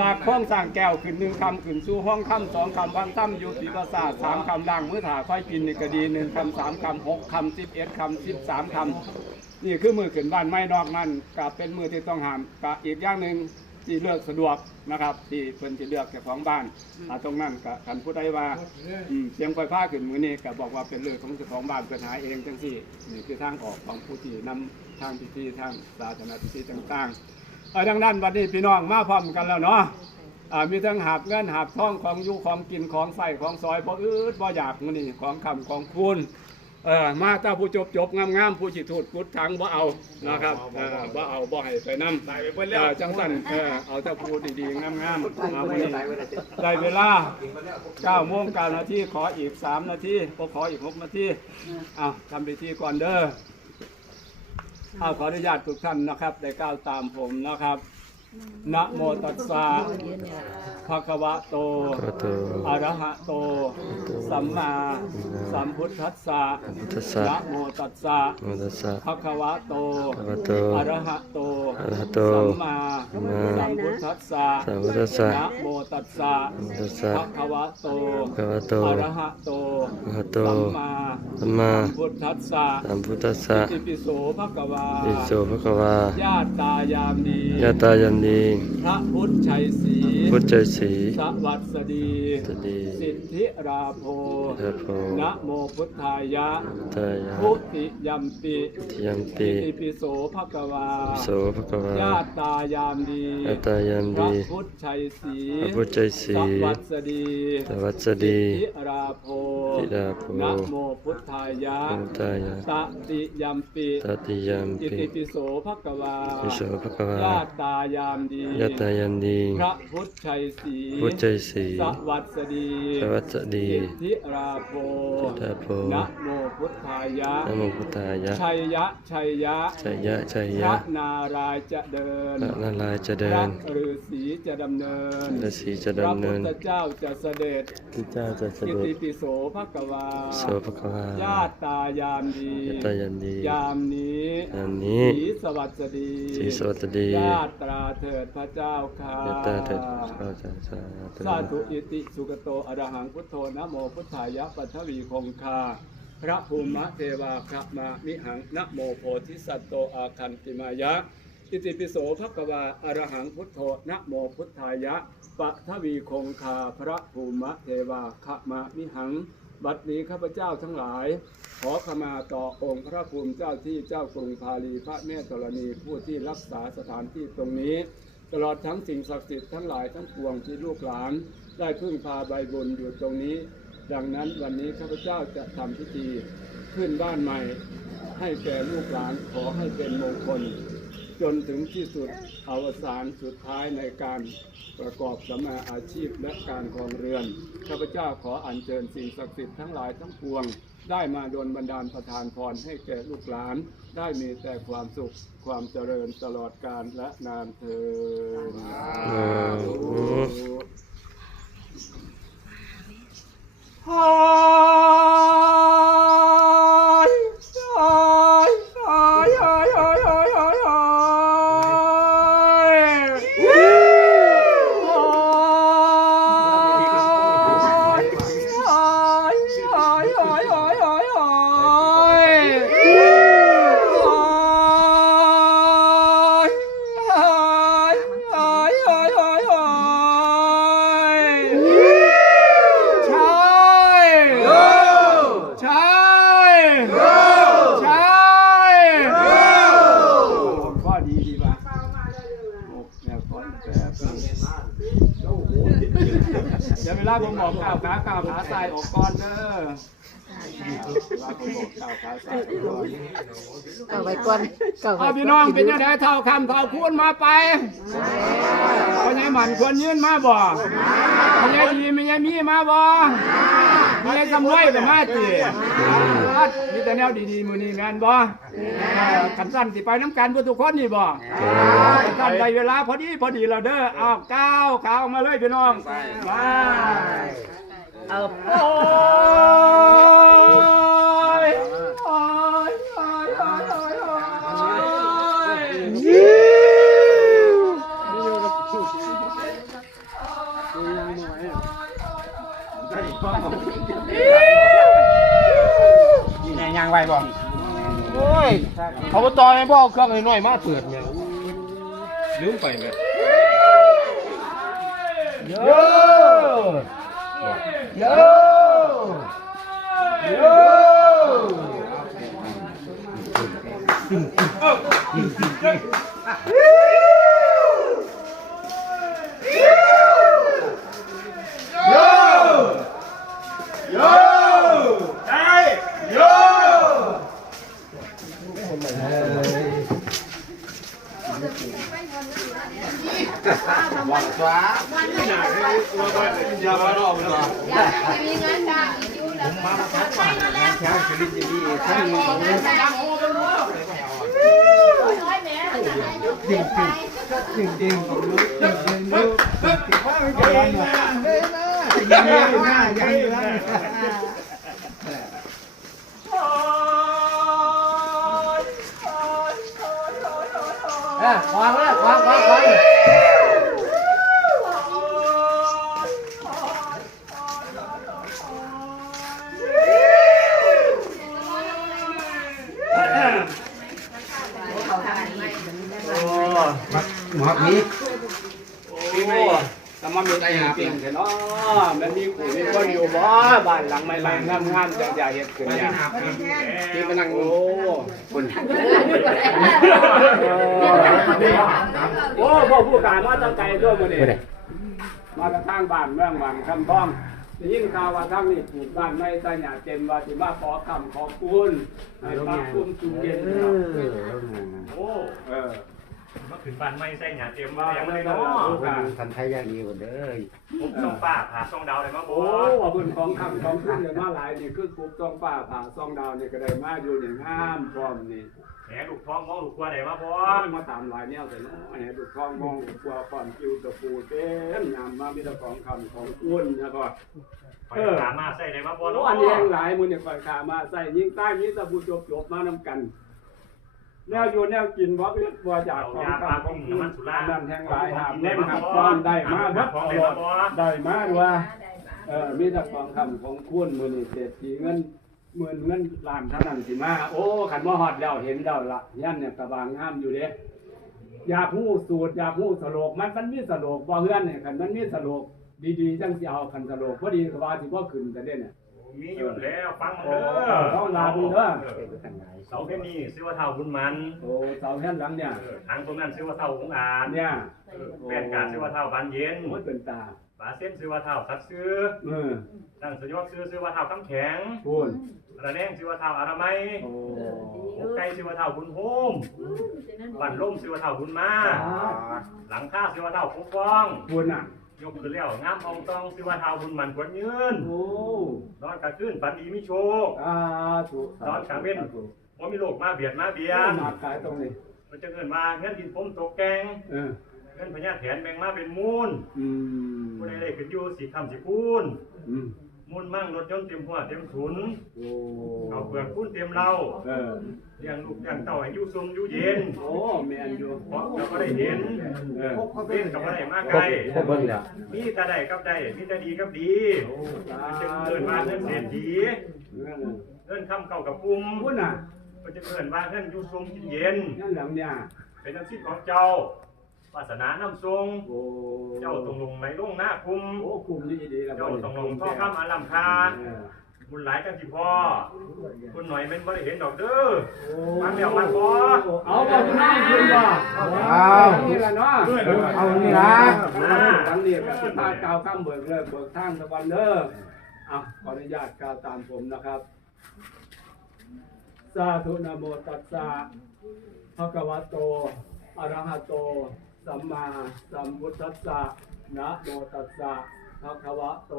ลากข้องสร้างแก้วขึ้นหนึ่งคำขึ้นสู่ห้องคำสองคำพันซ้ำอยู่ปีประสาทสามคำล่างมือถาค่อยกินในกระดีหนึ่งคำสามคำหกคำสิบเอ็ดคำสิบสามคำนี่คือมือขึ้นบ้านไม่นอกนั่นกับเป็นมือที่ต้องห้ามกับอีกอย่างหนึ่งที่เลือกสะดวกนะครับที่เพิ่นจะเลือกเจ้าของบ้านอาตรงนั้นกับคันผู้ใดว่าเสียงไฟฟ้าขึ้นมือนี้ก็บอกว่าเป็นเรื่องของเจ้าของบ้านเพิ่นหาเองจังซี่นี่คือทางออกของผู้ที่นำทางพิธีทางศาสนาพิธีต่าง ๆ ดังนั้นวันนี้พี่น้องมาพร้อมกันแล้วเนาะอ่ามีทั้งหาบเงินหาบทองของอยู่ของกินของใส่ของซอยบ่อืดบ่อยากมื้อนี้ของคำของคุณเออมาถ้าผู้จบจบงามๆผู้สิทูดกุดถังบ่เอานะครับเออบ่เอาบ่ให้ไปนำตายไปเพิ่นแล้วจังสั่นเออเอาแต่ผู้ดีๆงามๆมามื้อนี้ได้เวลา9โมง9นาทีขออีก3นาทีบ่ขออีก6นาทีอ้าวทำพิธีก่อนเด้อ เอาขออนุญาตทุกท่านนะครับ ได้ก้าวตามผมนะครับ นะโมตัสสะภะคะวะโต พระโตอะระหะโต สัมมาสัมพุทธัสสะพุทธัสสะนะโมตัสสะโมตัสสะภะคะวะโตพระโตอะระหะโต อะระหะโตสัมมาสัมมาสัมพุทธัสสะสัมพุทธัสสะนะโมตัสสะโมตัสสะภะคะวะโตพระโตอะระหะโตอะระหะโตสัมมาสัมมาพุทธัสสะสัมพุทธัสสะอิติปิโสภะคะวาอิโสภะคะวาญาติตายามดียาตายันดีพระพุทธชัยศรีพุทธใจสีสวัสดีสดีสิทธิราโภเทโพนะโมพุทธายะ ตายาพุติยัมปิทิยัมปิอิติปิโสภะคะวาอิโสภะคะวาญาติตายามดียาตายันพระดีพุทธชัยศรีพระพุทธใจสีสวัสดีสวัสดีสิทธิราโภทิดาโพนะโมพุทธายะพุทธายาตติยัมปิตติยัมอิปิติปิโสภะคะวาอิโสภะคะวาญาติตายามดียาตายันดี พระพุทธชัยศรีพุทธใจสีสวัสดีสวัสดีสิทธิราโภทิดาโพนะโมพุทธายะนะโมพุทธายะ ชัยยะ ชัยยะ ชัยยะ ชัยพยะระนารายณ์จะเดินพระนารายณ์จะพเดิระนฤาษีจะดำเนิน ฤาษีจะพระดำเนิพุทนธเจ้าจะเสด็จพระเจ้าจะเสอิด็ติจปิโสภะกวาโสภควาญาติตายามดี ยตายันดี ยามนี้ อันนี้สีสวัสดีสีสวัสดี ญาตราเถิดพระเจ้าค่ะยตาเถิดข้าจะสาธุสาธุอิติสุกโตอรหังพุทโธนะโมพุทธายะปัทวีคงคาพระภูมิเทวาพระมามิหังนะโมโพธิสัตโตอาคันติมายะอิติปิโสภควาอรหังพุทโธนะโมพุทธายะปัทวีคงคาพระภูมิเทวาขมามิหัง บัดนี้ข้าพเจ้าทั้งหลาย ขอขมาต่อองค์พระภูมิเจ้าที่เจ้ากรุงพาลีพระแม่ธรณีผู้ที่รักษาสถานที่ตรงนี้ ตลอดทั้งสิ่งศักดิ์สิทธิ์ทั้งหลายทั้งปวงที่ลูกหลาน ได้พึ่งพาใบบุญอยู่ตรงนี้ ดังนั้นวันนี้ข้าพเจ้าจะทำพิธีขึ้นบ้านใหม่ ให้แก่ลูกหลานขอให้เป็นมงคล จนถึงที่สุดอวสานสุดท้ายในการประกอบสัมมาอาชีพและการครองเรือน ข้าพเจ้าขออัญเชิญสิ่งศักดิ์สิทธิ์ทั้งหลายทั้งปวง ได้มาโดนบันดาลประทานพรให้แก่ลูกหลาน ได้มีแต่ความสุขความเจริญตลอดกาลและนานเทอญ อ่า ฮายฮายฮายฮายฮายฮายฮายฮใช่ ใช่ ใช่ข้อดีดีป่ะโอ้แนวข้อแปรเดี๋ยวเวลาผมบอกก้าวขา ก่อนเด้อเวลาผมบอกก้าขาซ้ายออกก่อนเอาไว้ก่อนเอาไว้เอาพี่น้องเป็นยังไงเท่าคำเท่าคูณมาไปพ่อใหญ่หมันควรยืนมาบ่พ่อใหญ่ดีไม่ใช่มีมาบ่พ่อใหญ่สำรวยก็มาจีมีแต่แนวดีๆมือนี้แมนบ่ขันสั้นสิไปน้ำกันเพื่อทุกคนนี่บ่ขันสั้นได้เวลาพอดีพอดีเราเด้อเอาก้าวขาออกมาเลยพี่น้องมา เอาโอ้ยโอ้ยโอ้ยโอ้ยโอ้ยโอ้ยยังยังไวบ่โอ้ยเขาบ่ต่อให้บ่เอาเครื่องน้อยๆมาเปิดแม่งลืมไปแม่โยโย โยวันฟ้าอยากให้ตัวบ้านอยากมารอบตัวแค่ชีวิตดีๆทั้งนี้เออวางเลยวางวางวาง หมอกนี้ ปีใหม่สมมีใจหาเปลี่ยนเนาะมันมีผู้มีคนอยู่ บ้านหลังใหม่ๆงามๆจะอย่าเฮ็ดขึ้นเนี่ยที่มานั่งโอ้คนโอ้พ่อผู้การมาตั้งไกลด้วยมื้อนี้มาจากทางบ้านเมืองบ้านคำท้องยินข่าวว่าทางนี้ปลูกบ้านไม่ตาหยาเต็มว่าสิมาขอคำขอบคุณให้ปากคุ้มสุเย็นครับโอ้เออ มาขึ้นบ้านไม่ใส่หยาเตรียมมามาอย่างไม่ไรได้เนาะผู้การทันไทยอย่างดีกว่าเด้อผมต้องป้าผ่าซองดาวเลยมาบโอ้อกว่าเพิ่นของคำของขึ้นเลยมาหลายนี่คือกุ๊บซองฟ้าผ่าซองดาวนี่ก็ได้มาอยู่นี่งามพร้อมนี่แหมลูกท้องมองลูกครัวไหนมาบอโอ้กยมาตามหลายแนวแต่เนาะแหดูทองมองกลัวก่อนคิวตะปูเต็มงามมามีแต่ของคำของอ้วนนะก็ไปตามมาใส่ไหนมาบอโอ้กอันนี้แห่งหลายมื้อนี่ก่อยขามาใส่ยิงใต้นี้ตะบูจบจบๆมานํกัน แนวอยู่แนวกินบ่เอื้อบ่อยากของคำของอ้วนนั่นแห่งหลายหามเล่นหับก้อนได้มาเบิดของตไหนลอมาดบอกได้มาด้วยเออมีแต่ของคำของคุณมือนี่เศรษฐีเงินหมื่นเงินล้านเท่านั้นสิมา โอ้ขันมาฮอดแล้วเห็นแล้วละยันเนี่ยกระบางงามอยู่เด้อยากหู้สูตรอยากหู้สโลกมันมันมีสโลกบ่เฮือนเนี่ยขันมันมีสโลกดีๆจังสิเอาขันสโลกพอดีก็ว่าสิบ่ขึ้นกันเด้เนี่ย มีอยู่แล้วฟังโอ้เด้อต้องลาดูเด้อเสาแค่นี้ซื้อว่าเท่าบุญมันโอ้เสาแท่นหลังเนี่ยทางตรงนั้นซื้อว่าเท่าองอ่านเนี่ยแป้นการซื้อว่าเท่าบานเย็นโอ้ยเป็นตาฝาเส้นซื้อว่าเท่าสัดซื้อเออตั้งสยอกซื้อซื้อว่าเท่าคำแข็งพูนระแนงซื้อว่าเท่าอนามัยโอ้อกไก่ซื้อว่าเท่าบุญโฮมปั่นล่มซื้อว่าเท่าบุญมา หลังคาซื้อว่าเท่าปกป้องพูนอะ ยกขึ้นแล้วงามอองตองซื้อว่าเท่าบุญมันกวนยืนโอ้นอนกลางคืนฝันดีมีโชคอ่าถูกนอนกลางเว้นว่ามีโรคมาเบียดมาเบียเบียนนมากายตรงนี้มันจะเงินมาเงินดินผมตกแกงเออเงินพญาแถนแบ่งมาเป็นมูลอืมผู้ใดได้ขึ้นอยู่สีคำสีคูณอื มมูลมั่งรถยนต์เต็มหัวเต็มถุนโอ้เอาเปลือกคูณเต็มเราเออเลี้ยงลูกเลี้ยงเต่าให้อยู่ซุมอยู่เย็นโอ้แมนอยู่เพราะเราก็ได้เห็นเออเล่นกับอะไรมากครไกบลครบเบิ่งแล้วมีแตาใดกับใดมีแต่ดีกับดีมันจะเกินว่าเงินเศรษฐีเรื่องนั้นเงินคำเก่ากับปุ่มพูดน่ะมันจะเกินว่าเงินอยู่ซุมกินเย็นนั่นหลังเนี่ยเป็นน้ำชิดของเจ้า วาสนาน้ำทรงโอ้เจ้าตรงลงไหลลงหน้าคุม โอ้คุมดีดีแล้วเจ้าตรงลงท่อข้ามอาลัมคาเออบุญหลายกันที่พ่อคุณหน่อยเป็นบ่ได้เห็นดอกเด้อโอ้มาเดี๋ยวมาขอเอาบ่คุณน้ำคุณบ่เอานี่ละเนาะเอานี่นะอ่าทั้งนี้ก็สิพากล่าวคำเบิกเลิกเบิกทางตะวันเด้ออะขออนุญาตกล่าวตามผมนะครับสาธุนะโมตัสสะภะคะวะโต อะระหะโต สัมมาสัมพุทธัสสะ นะโมตัสสะภะคะวะโต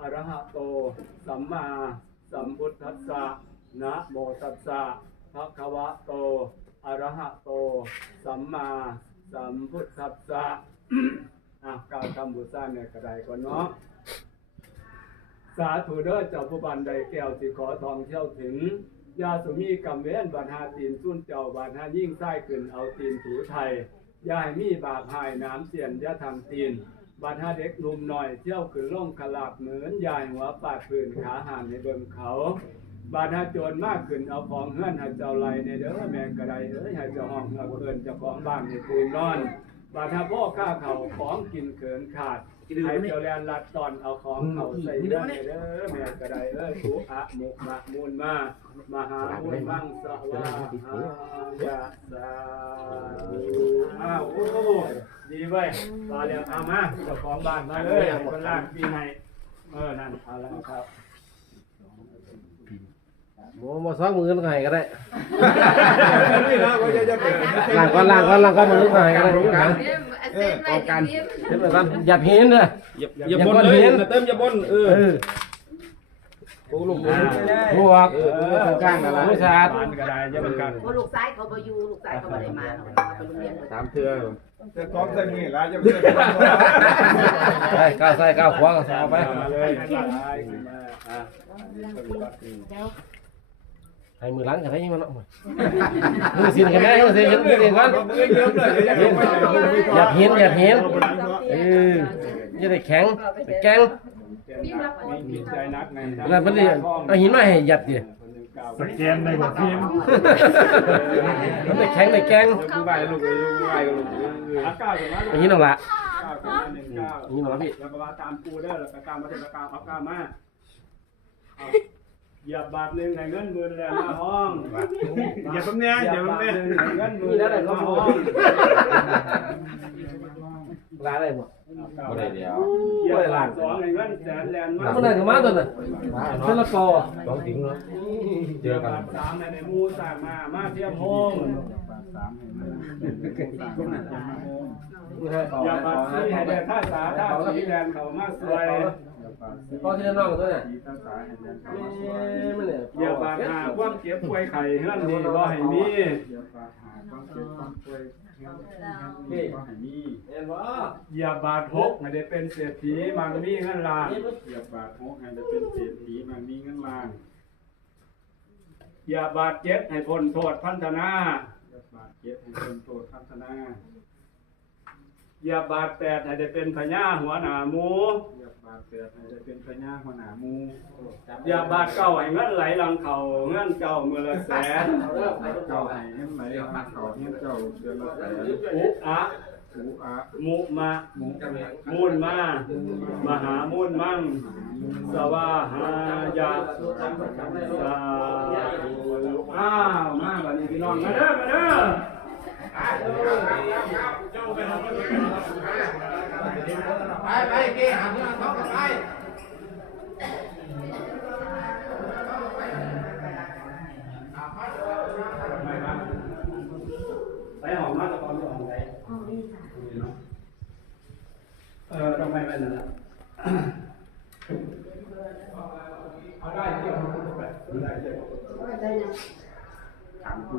อะระหะโต สัมมาสัมพุทธัสสะ นะโมตัสสะภะคะวะโต อะระหะโต สัมมาสัมพุทธัสสะอะกล่าวคำบูชาในกระไดก่อนเนาะสาธุเด้อเจ้าผู้บันใดแก้วสิขอทองเที่ยวถึง ยาสมีกำเว้นบาดหาตีนสุนเจ้าบาดหายิ่งไส้ขึ้นเอาตีนถูไทยยาให้มีบาปหายน้ำเสียนยาทำตีนบาดหาเด็กหนุ่มหน่อยเที่ยวขึ้นล่องขลาบเหมือนยายหัวปาดปืนขาห่างในเบิ่งเขา บาดหาโจรมากขึ้นเอาของเฮือนห้เจ้าไหลในเด้อแม่กระไดเอ้ยห้เจ้าห้องเฮือเพิ่นเจ้าของบ้านให้ปูนนอนบาดหาพ่อข้าเขาของกินเขินขาด ให้เจ้าแลนลัดตอนเอาของเขาใส่เด้อเด้อแม่กระไดเอ้ยสุอะมุมะมูลมามหาบุญมังสวาหายะสาธุอ้าวโอ้ดีเว้ยมาเรียกเอามาเจ้าของบ้านมาเลยคนล่างปีให้เออนั่นเอาแล้วครับ โอ้มาซ้อมมือกันไงก็ได้ล่างก็ล่างก็ล่างก็มือกันไงก็ได้เออเอากันเห็นไหมครับอย่าเห็นเด้อย่าบนเลยเติมอย่าบนเออเออโอ้ลูกบวกเออกลางอะไรไม่สาดบ้านก็ได้จะเป็นกันลูกซ้ายเขาไปอยู่ลูกซ้ายเขาไม่ได้มาเนาะเขาไปโรงเรียนเลยสามเทือก้าวใส่ก้าวขวาก็เอาไปมาเลยขึ้นมาอะ ให้มือหลังกันให้มันเนาะมือสินกันไหมมือสินกันมือสินกันอย่าเห็นอย่าเห็นเอออย่าได้แข็งไปแกงมีจิตใจนักไงแล้วมันนี่เอาหินมาให้หยัดดิสแกนในหัวพิมพ์มันได้แข็งได้แกงลูกไปลูกไปลูกไปลูกอาก้าถึงว่าเอาหินเอาละเก้าถึงว่าหนึ่งเก้าหินเอาละพี่แล้วก็ว่าตามกูเด้อแล้วก็ตามมาเทศกาลเอาก้ามา เหยียบบาทหนึ่งให้เงินหมื่นแล้วหน้าห้องอย่าตรงเนี้ยอย่าตรงเนี้ยให้เงินหมื่นแล้วหน้าห้องลาได้บ่บ่ได้เดียวเหยียบบาทสองให้เงินแสนแลนมามันนั่นก็มาตัวน่ะเพิ่นละกอสองถึงเนาะเหยียบบาทสามให้ในหมูสร้างมามาเทียมห้องอย่าบาดสีให้ได้ท่าสาท่าสีแลนเขามาสวย พอที่น้องตัวน่ะมันเนี่ยอย่าบาดหาความเจ็บป่วยไข้เฮือนดีบ่ให้มีพี่เห็นบ่อย่าบาดหกให้ได้เป็นเศรษฐีมันมีเงินล้านอย่าบาดหกให้ได้เป็นเศรษฐีมันมีเงินล้านอย่าบาดเจ็บให้พ้นโทษพันธนาอย่าบาดเจ็บให้เป็นโตพัฒนาอย่าบาดแปดให้ได้เป็นพญาหัวหน้าหมูอย่า บาดเกิดให้ได้เป็นพญาหัวหน้าหมูอย่าบาดเก้าให้เงินไหลหลังเขาเงินเก้ามือละแสนเจ้าให้เงินไหลมาเขาเงินเจ้าเดือนละแสนอุอะหูอะมุมะหมูกระเล็กมูลมามหามูลมั่งสวาหายาสาธุอ้าวมาบัดนี้พี่น้องมาเด้อมาเด้อ ไปไปเกี่ยหันมาท้องกันไปไปหอมมาตะกอนไปหอมไหนเออต้องไปไปนั่นแหละเอาได้เที่ยวไปได้เที่ยวถามกู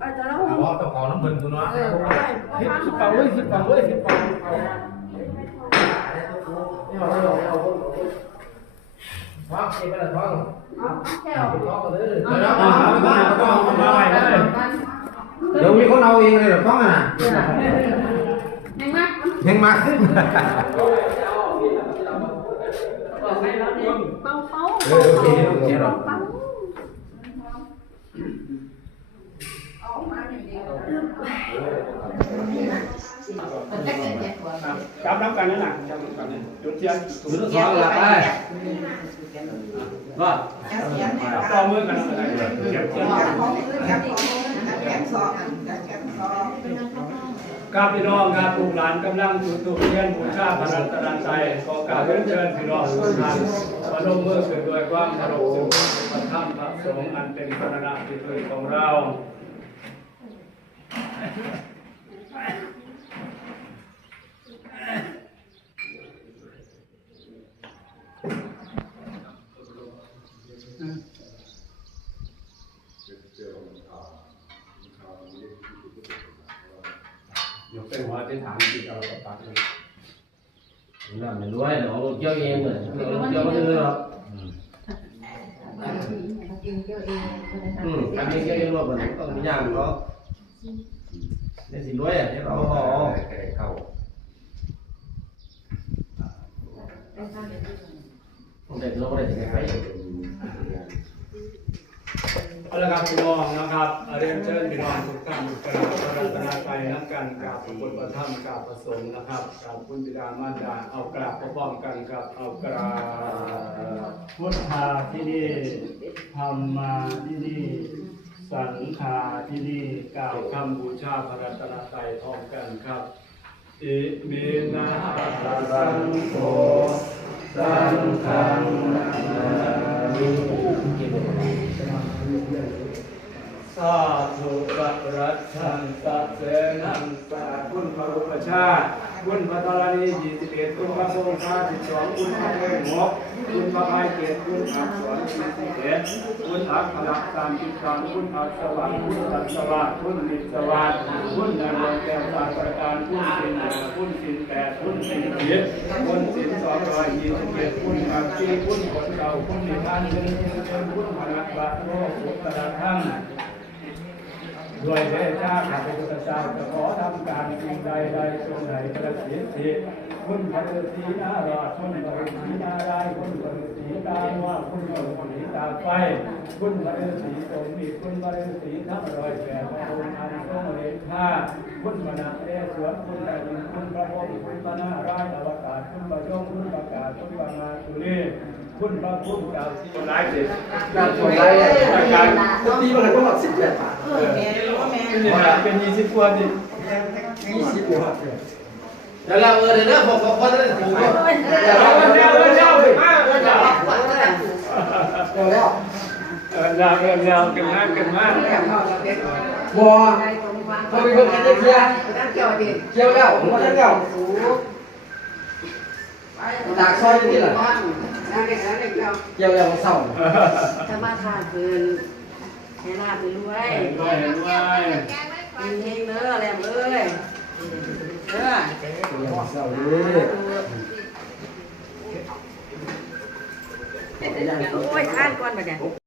ที่หลังบ่ต้องขอน้ำเพิ่นกูเนาะสิบปังเว้ยสิบปังเว้ยสิบปังท้องเก็บไปละท้องท้องกัน เลยเดี๋ยวมีคนน่ะจับน้ำกันนั่นน่ะจุดเทียนมือสองหลับไปว่าจับต่อมือกันนั่นแหละเก็บเทียนครับพี่น้องครับลูกหลานกำลังจุดธูปเทียนบูชาพระรัตนตรัยขอกราบเรียนเชิญพี่น้องทุกท่านมาลงมือขึ้นด้วยความเคารพซึ่งพระธรรมพระสงฆ์อันเป็นพระนาที่พึ่งของเรา ยกเป็นหัวเป็นฐานที่เราตัดเลยนั่นไม่รู้ไอ้หลอกเจ้าเองเลยหลอกเจ้าไม่รู้หรอกอืมการเจ้าเองว่ามันต้องยากเนาะ ในสิรวยอะที่เราเอาเข้าเด็กเราไม่ได้ใช้เอาละครับพี่น้องนะครับเรียนเชิญพี่น้องทุกท่านกราบพระรัตนตรัยนักการกราบพระพุทธพระธรรมกราบพระสงฆ์นะครับกราบคุณบิดามารดาเอากราบพร้อมกันครับเอากราบพุทธาที่นี่ธรรมาที่นี่ สังฆาที่นี่กล่าวคำบูชาพระรัตนตรัยพร้อมกันครับอิมินาสังโฆสังฆังนามิสาธุปะรัตชังสัพเสนังสาคุณพระรุปชาติ คุณพระธรณียี่สิบเอ็ดคุณพระทรงชาสิบสองคุณพระเวงหกคุณพระพายเกศคุณอักษรสี่สิบเอ็ดคุณอักขระสามสิบสามคุณอักษวรรคุณอักษวรรคุณมิสวรรคุณนางแก้วสาประการคุณสินหาคุณสินแปดคุณสินเจ็ดคุณสินสองร้อยยี่สิบเอ็ดคุณอักษีคุณคนเก่าคุณนิทานคุณคุณพนักบาโลกุตระธรรม ด้วยเดชะข้าพเจ้าจะขอทำการสิ่งใดใดจงไหนประสิทธิคุณพระฤาษีนารอดคุณพระฤาษีนารายคุณพระฤาษีตาว่าคุณพระฤาษีตาไฟคุณพระฤาษีสมมีคุณพระฤาษีทับรอยแก่พระองค์อันทรงเรข้าคุณพระนาเรศวรคุณพระอินคุณพระพรหมคุณพระนารายณ์อวตารคุณพระยงคุณประกาศคุณพระมาตุลีคุณพระพุทธเจ้าที่ร้ายเด็ดการชมร้ายอาการตีมันก็หมดสิบแปดบาท เป็นยี่สิบกว่าดิยี่สิบกว่าเดี๋ยวเราเออเดี๋ยวนะผมขอจะได้ถูกเนาะเดี๋ยวเราเดี๋ยวเราเดี๋ยวถึงมาเดี๋ยวเออเราเดี๋ยวเราเกินมากกินมากบัวเขาไปเบิ่งกันได้เคลียร์เกี่ยวแล้วผมว่าเกี่ยวตากซอยอยู่นี่แหละเกี่ยวแล้วเศร้าถ้ามทานคืน ให้ลาบรวยเห็นด้วยเห็นด้วยเฮงๆเด้อแหลมเอ้ยเด้อเศร้าเลยโอ้ยทานก่อนบัดเนี่ย